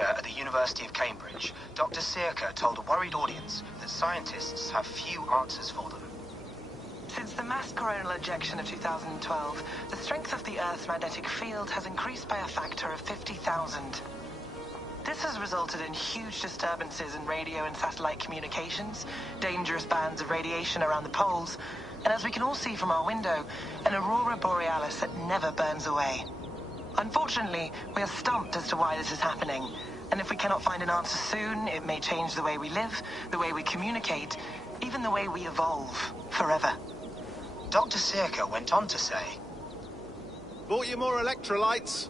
lecture at the University of Cambridge, Dr. Sirka told a worried audience that scientists have few answers for them. Since the mass coronal ejection of 2012, the strength of the Earth's magnetic field has increased by a factor of 50,000. This has resulted in huge disturbances in radio and satellite communications, dangerous bands of radiation around the poles, and as we can all see from our window, an aurora borealis that never burns away. Unfortunately, we are stumped as to why this is happening, and if we cannot find an answer soon, it may change the way we live, the way we communicate, even the way we evolve forever. Dr. Sirka went on to say, "Bought you more electrolytes?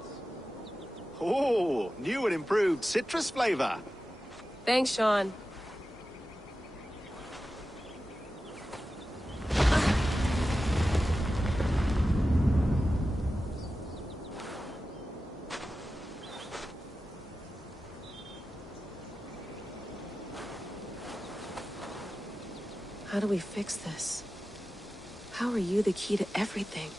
Oh, new and improved citrus flavor." Thanks, Sean. How do we fix this? How are you the key to everything?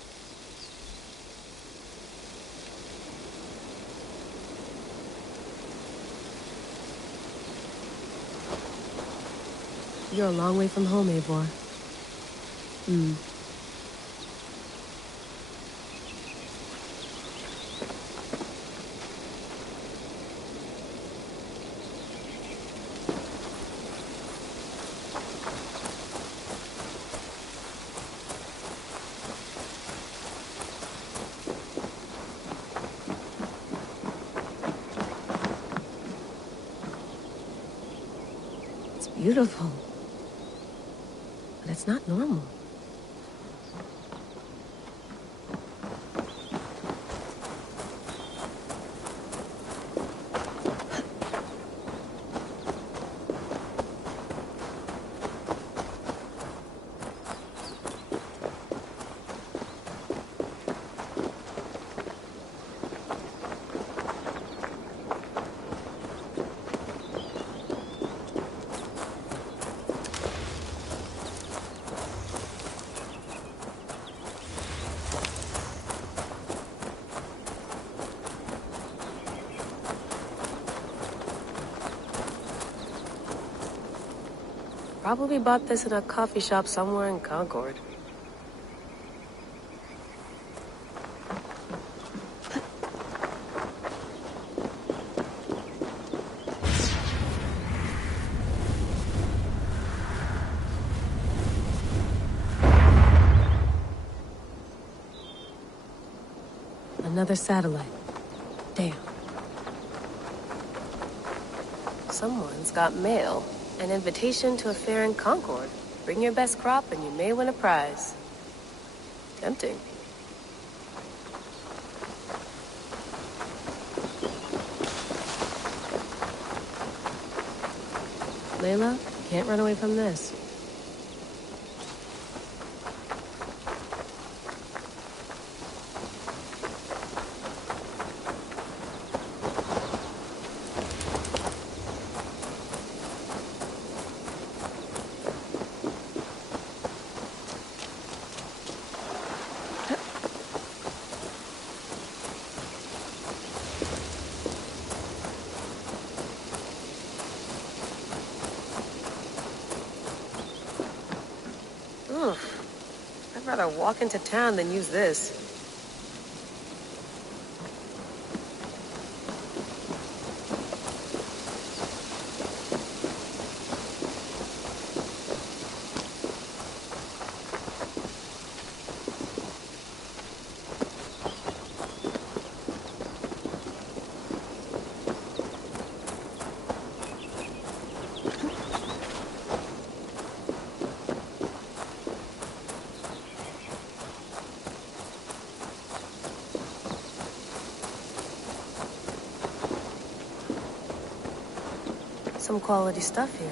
You're a long way from home, Eivor. It's beautiful. But it's not normal. Probably bought this in a coffee shop somewhere in Concord. Another satellite. Damn. Someone's got mail. An invitation to a fair in Concord. Bring your best crop and you may win a prize. Tempting. Layla, can't run away from this. I'd rather walk into town than use this. Some quality stuff here.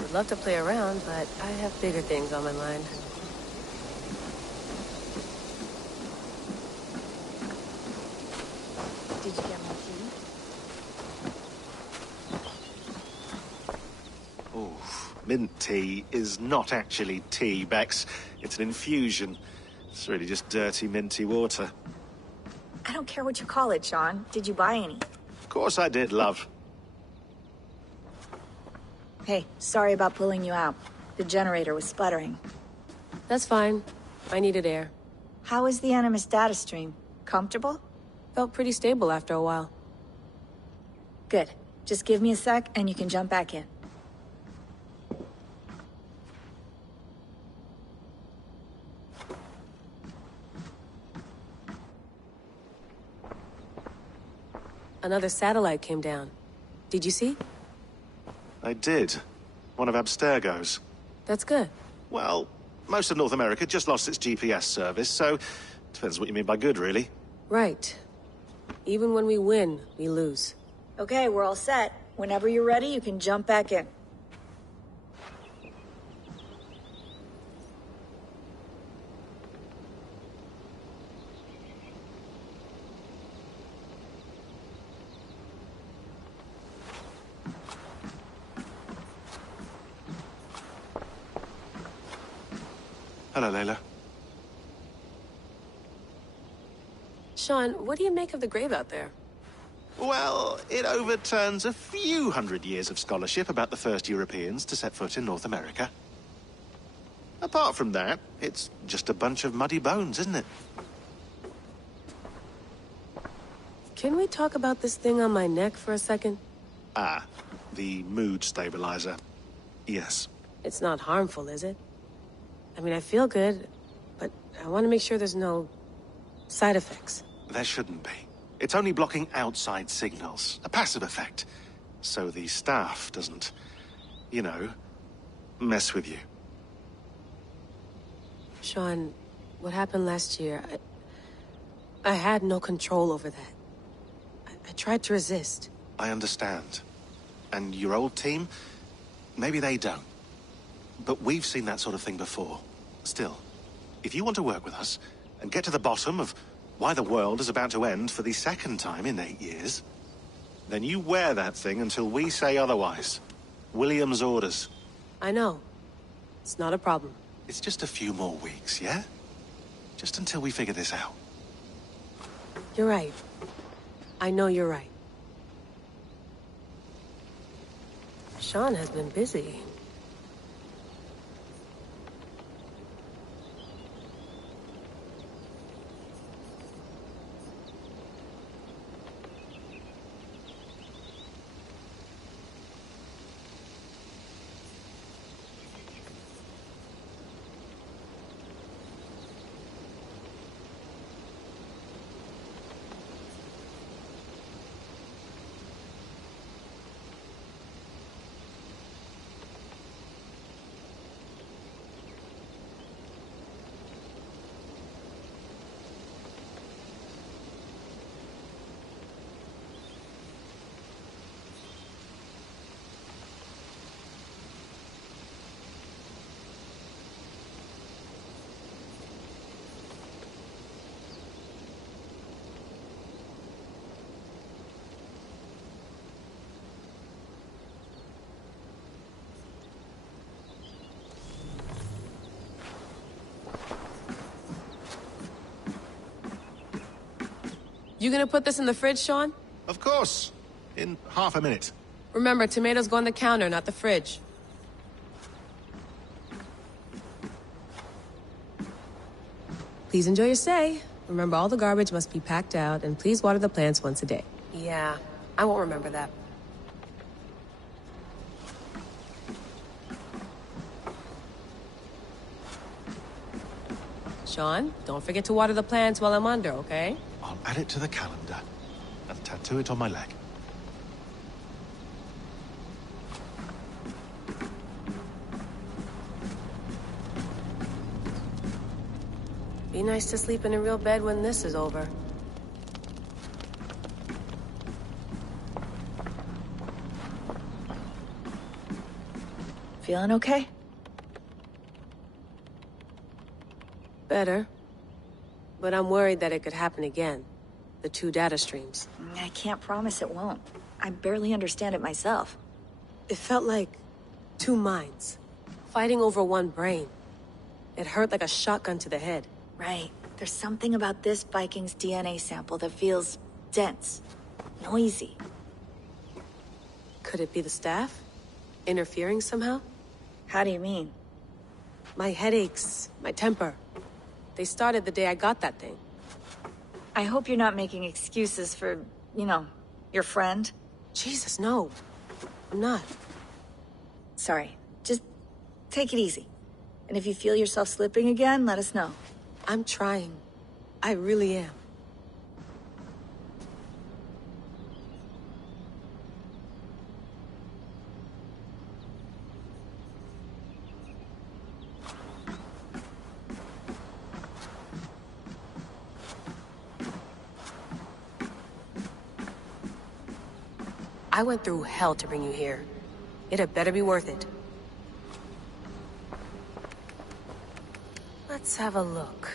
Would love to play around, but I have bigger things on my mind. Mint tea is not actually tea, Bex. It's an infusion. It's really just dirty, minty water. I don't care what you call it, Sean. Did you buy any? Of course I did, love. Hey, sorry about pulling you out. The generator was sputtering. That's fine. I needed air. How is the Animus data stream? Comfortable? Felt pretty stable after a while. Good. Just give me a sec and you can jump back in. Another satellite came down. Did you see? I did. One of Abstergo's. That's good. Well, most of North America just lost its GPS service, so depends what you mean by good, really. Right. Even when we win, we lose. Okay, we're all set. Whenever you're ready, you can jump back in. Hello, Layla. Sean, what do you make of the grave out there? Well, it overturns a few hundred years of scholarship about the first Europeans to set foot in North America. Apart from that, it's just a bunch of muddy bones, isn't it? Can we talk about this thing on my neck for a second? Ah, the mood stabilizer. Yes. It's not harmful, is it? I mean, I feel good, but I want to make sure there's no side effects. There shouldn't be. It's only blocking outside signals, a passive effect. So the staff doesn't, you know, mess with you. Sean, what happened last year, I had no control over that. I tried to resist. I understand. And your old team, maybe they don't. But we've seen that sort of thing before. Still, if you want to work with us and get to the bottom of why the world is about to end for the second time in 8 years, then you wear that thing until we say otherwise. William's orders. I know. It's not a problem. It's just a few more weeks, yeah? Just until we figure this out. You're right. I know you're right. Sean has been busy. You gonna put this in the fridge, Sean? Of course. In half a minute. Remember, tomatoes go on the counter, not the fridge. Please enjoy your stay. Remember, all the garbage must be packed out, and please water the plants once a day. Yeah, I won't remember that. Sean, don't forget to water the plants while I'm under, okay? I'll add it to the calendar and tattoo it on my leg. Be nice to sleep in a real bed when this is over. Feeling okay? Better. But I'm worried that it could happen again. The 2 data streams. I can't promise it won't. I barely understand it myself. It felt like Two minds, fighting over one brain. It hurt like a shotgun to the head. Right. There's something about this Viking's DNA sample that feels dense, noisy. Could it be the staff? Interfering somehow? How do you mean? My headaches, my temper. They started the day I got that thing. I hope you're not making excuses for, you know, your friend. Jesus, no. I'm not. Sorry. Just take it easy. And if you feel yourself slipping again, let us know. I'm trying. I really am. I went through hell to bring you here. It had better be worth it. Let's have a look.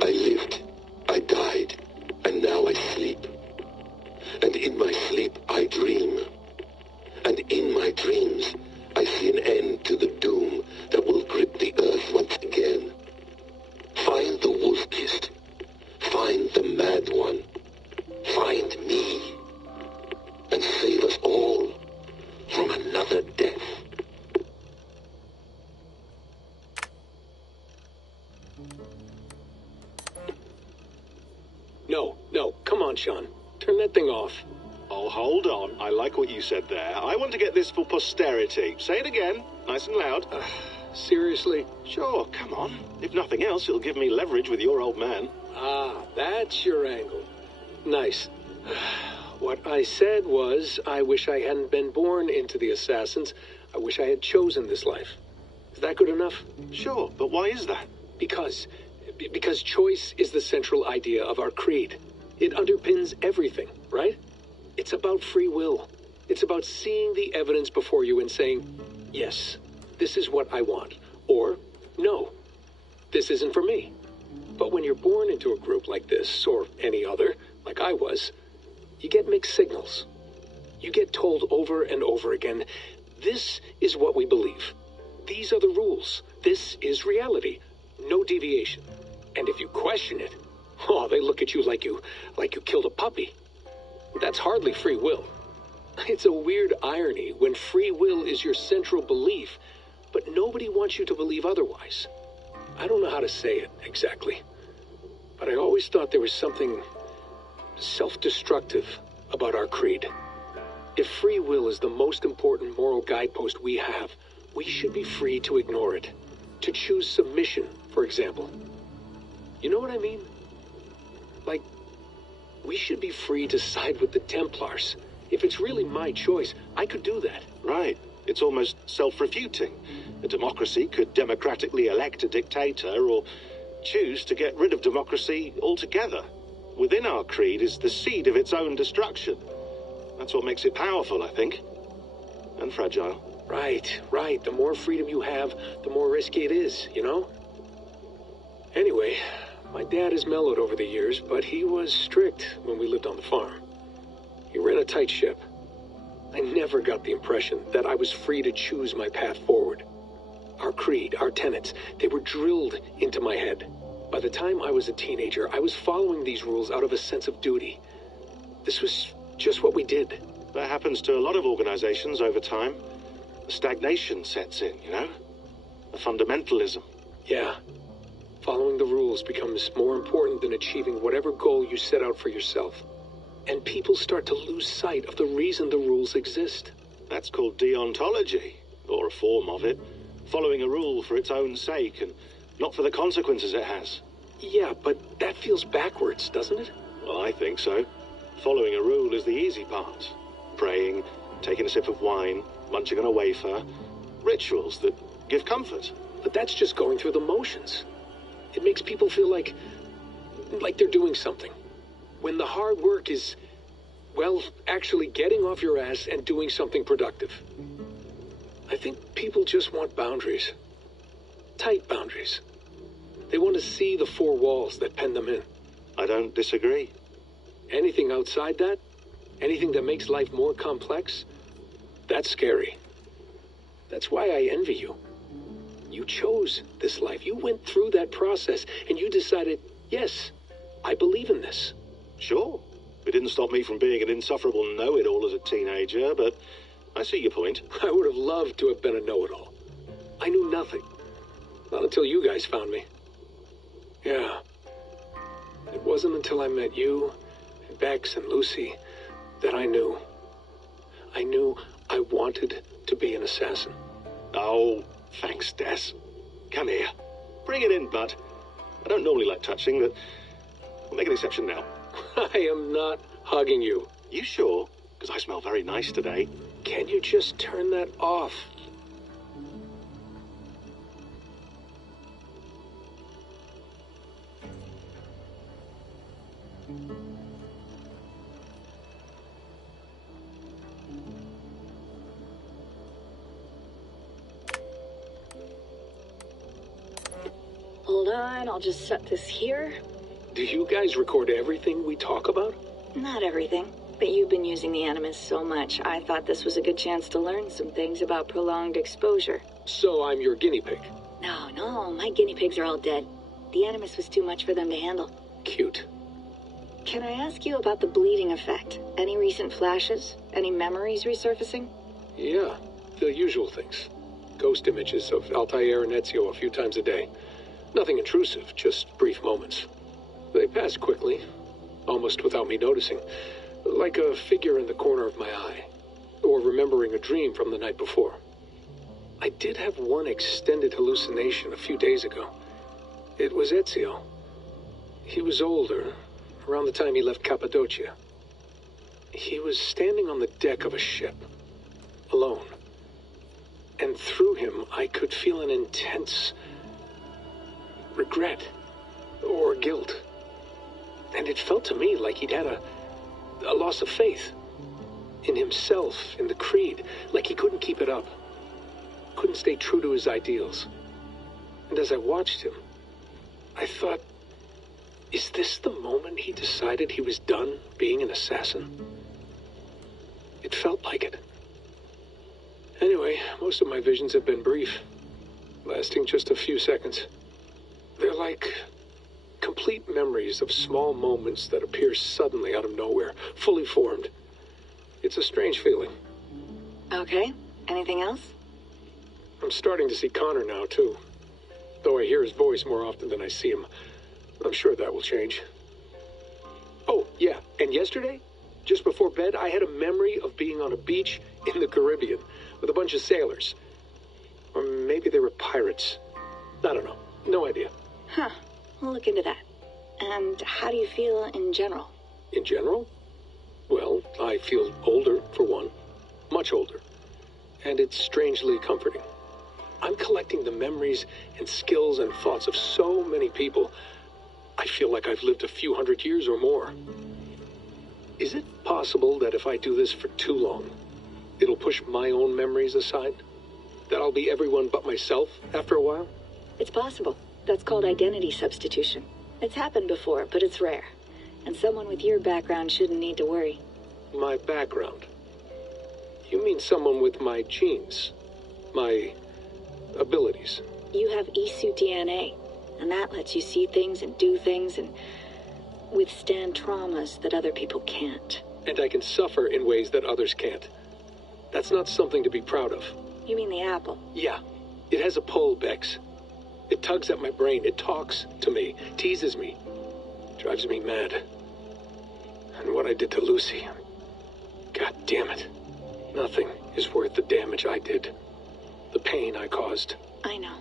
I lived, I died, and now I sleep. And in my sleep I dream. And in my dreams I see an end to the doom that will grip the earth once again. Find the wolf-kissed. Find the mad one. Find me. And save us all from another death. No, come on, Sean. Turn that thing off. Oh, hold on. I like what you said there. I want to get this for posterity. Say it again, nice and loud. Seriously? Sure, come on. If nothing else, it'll give me leverage with your old man. Ah, that's your angle. Nice. What I said was, I wish I hadn't been born into the Assassins. I wish I had chosen this life. Is that good enough? Sure, but why is that? Because choice is the central idea of our creed. It underpins everything, right? It's about free will. It's about seeing the evidence before you and saying, yes, this is what I want. Or, no, this isn't for me. But when you're born into a group like this, or any other, like I was, you get mixed signals. You get told over and over again, this is what we believe. These are the rules. This is reality. No deviation. And if you question it, oh, they look at you like you killed a puppy. That's hardly free will. It's a weird irony when free will is your central belief, but nobody wants you to believe otherwise. I don't know how to say it exactly, but I always thought there was something self-destructive about our creed. If free will is the most important moral guidepost we have, we should be free to ignore it. To choose submission, for example. You know what I mean? Like, we should be free to side with the Templars. If it's really my choice, I could do that. Right. It's almost self-refuting. A democracy could democratically elect a dictator or choose to get rid of democracy altogether. Within our creed is the seed of its own destruction. That's what makes it powerful, I think. And fragile. Right. The more freedom you have, the more risky it is, you know? Anyway, my dad has mellowed over the years, but he was strict when we lived on the farm. He ran a tight ship. I never got the impression that I was free to choose my path forward. Our creed, our tenets, they were drilled into my head. By the time I was a teenager, I was following these rules out of a sense of duty. This was just what we did. That happens to a lot of organizations over time. Stagnation sets in, you know? A fundamentalism. Yeah. Following the rules becomes more important than achieving whatever goal you set out for yourself. And people start to lose sight of the reason the rules exist. That's called deontology, or a form of it. Following a rule for its own sake, and not for the consequences it has. Yeah, but that feels backwards, doesn't it? Well, I think so. Following a rule is the easy part. Praying, taking a sip of wine, munching on a wafer. Rituals that give comfort. But that's just going through the motions. It makes people feel like they're doing something. When the hard work is, well, actually getting off your ass and doing something productive. I think people just want boundaries. Tight boundaries. They want to see the four walls that pen them in. I don't disagree. Anything outside that, anything that makes life more complex, that's scary. That's why I envy you. You chose this life. You went through that process, and you decided, yes, I believe in this. Sure. It didn't stop me from being an insufferable know-it-all as a teenager, but I see your point. I would have loved to have been a know-it-all. I knew nothing. Not until you guys found me. Yeah. It wasn't until I met you, and Bex and Lucy, that I knew. I knew I wanted to be an assassin. Oh, thanks, Des. Come here. Bring it in, bud. I don't normally like touching, but we'll make an exception now. I am not hugging you. You sure? Because I smell very nice today. Can you just turn that off? Hold on, I'll just set this here. Do you guys record everything we talk about? Not everything, but you've been using the Animus so much, I thought this was a good chance to learn some things about prolonged exposure. So I'm your guinea pig. No, my guinea pigs are all dead. The Animus was too much for them to handle. Cute. Can I ask you about the bleeding effect? Any recent flashes? Any memories resurfacing? Yeah, the usual things. Ghost images of Altair and Ezio a few times a day. Nothing intrusive, just brief moments. They pass quickly, almost without me noticing. Like a figure in the corner of my eye, or remembering a dream from the night before. I did have one extended hallucination a few days ago. It was Ezio. He was older, around the time he left Cappadocia. He was standing on the deck of a ship, alone. And through him, I could feel an intense regret or guilt. And it felt to me like he'd had a loss of faith in himself, in the creed, like he couldn't keep it up, couldn't stay true to his ideals. And as I watched him, I thought, is this the moment he decided he was done being an assassin? It felt like it. Anyway, most of my visions have been brief, lasting just a few seconds. They're like complete memories of small moments that appear suddenly out of nowhere, fully formed. It's a strange feeling. Okay, anything else? I'm starting to see Connor now, too. Though I hear his voice more often than I see him. I'm sure that will change. Oh, yeah, and yesterday, just before bed, I had a memory of being on a beach in the Caribbean with a bunch of sailors. Or maybe they were pirates. I don't know. No idea. Huh, we'll look into that. And how do you feel in general? In general? Well, I feel older, for one. Much older. And it's strangely comforting. I'm collecting the memories and skills and thoughts of so many people. I feel like I've lived a few hundred years or more. Is it possible that if I do this for too long, it'll push my own memories aside? That I'll be everyone but myself after a while? It's possible. That's called identity substitution. It's happened before, but it's rare. And someone with your background shouldn't need to worry. My background? You mean someone with my genes? My abilities? You have Isu DNA, and that lets you see things and do things and withstand traumas that other people can't. And I can suffer in ways that others can't. That's not something to be proud of. You mean the apple? Yeah. It has a pull, Bex. It tugs at my brain. It talks to me. Teases me. Drives me mad. And what I did to Lucy... God damn it. Nothing is worth the damage I did. The pain I caused. I know.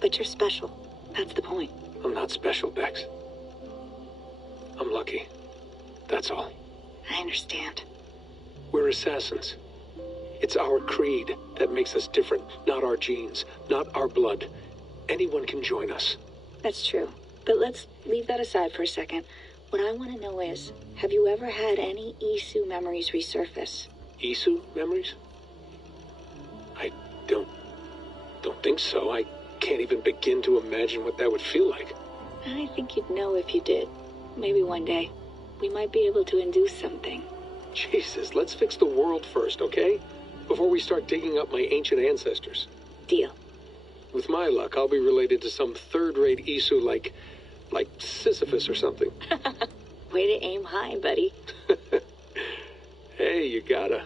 But you're special. That's the point. I'm not special, Bex. I'm lucky. That's all. I understand. We're assassins. It's our creed that makes us different, not our genes, not our blood. Anyone can join us. That's true. But let's leave that aside for a second. What I want to know is, have you ever had any Isu memories resurface? Isu memories? I don't think so. I can't even begin to imagine what that would feel like. I think you'd know if you did. Maybe one day, we might be able to induce something. Jesus, let's fix the world first, okay? Before we start digging up my ancient ancestors. Deal. With my luck, I'll be related to some third-rate Isu like Sisyphus or something. Way to aim high, buddy. Hey, you gotta.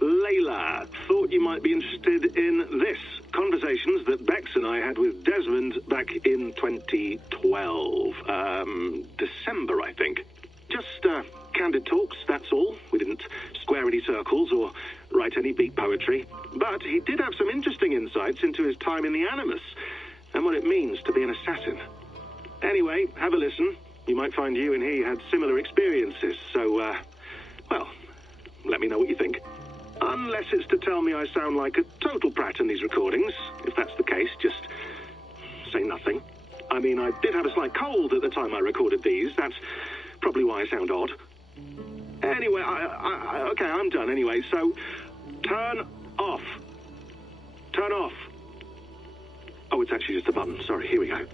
Layla, thought you might be interested in this. Conversations that Bex and I had with Desmond back in 2012. December, I think. Just candid talks, that's all. We didn't square any circles or write any beat poetry. But he did have some interesting insights into his time in the Animus and what it means to be an assassin. Anyway, have a listen. You might find you and he had similar experiences, so, well, let me know what you think. Unless it's to tell me I sound like a total prat in these recordings. If that's the case, just say nothing. I mean, I did have a slight cold at the time I recorded these. That's probably why I sound odd. Anyway, okay, I'm done anyway, so turn off. Turn off. Oh, it's actually just a button. Sorry, here we go.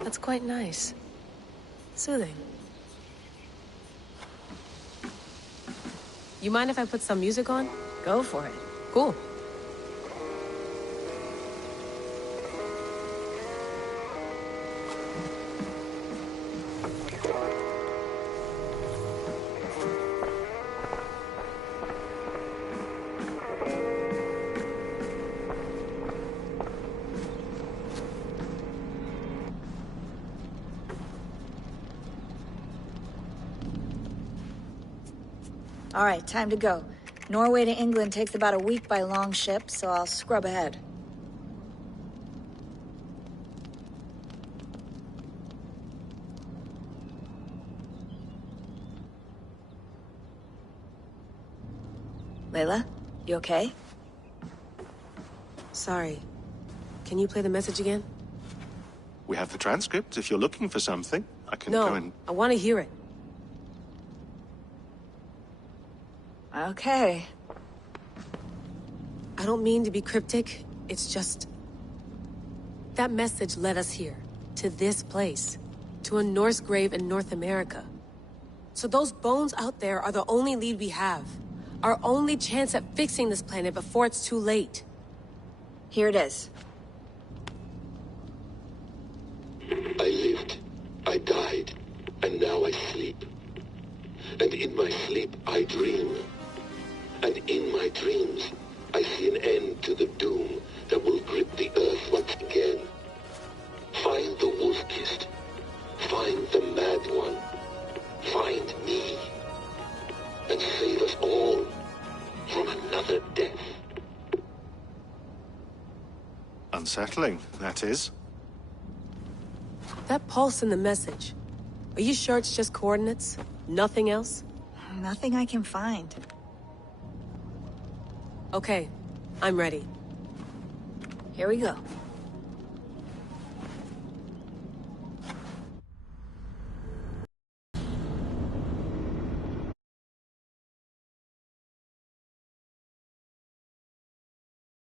That's quite nice. Soothing. You mind if I put some music on? Go for it. Cool. All right, time to go. Norway to England takes about a week by long ship, so I'll scrub ahead. Layla, you okay? Sorry. Can you play the message again? We have the transcript. If you're looking for something, I can No, go and... I want to hear it. Okay. I don't mean to be cryptic. It's just... that message led us here. To this place. To a Norse grave in North America. So those bones out there are the only lead we have. Our only chance at fixing this planet before it's too late. Here it is. I lived, I died, and now I sleep. And in my sleep I dream. And in my dreams I see an end to the doom that will grip the earth once again. Find the wolf-kissed. Find the mad one. Find me. And save us all from another death. Unsettling, that is. That pulse in the message. Are you sure it's just coordinates? Nothing else? Nothing I can find. Okay, I'm ready. Here we go.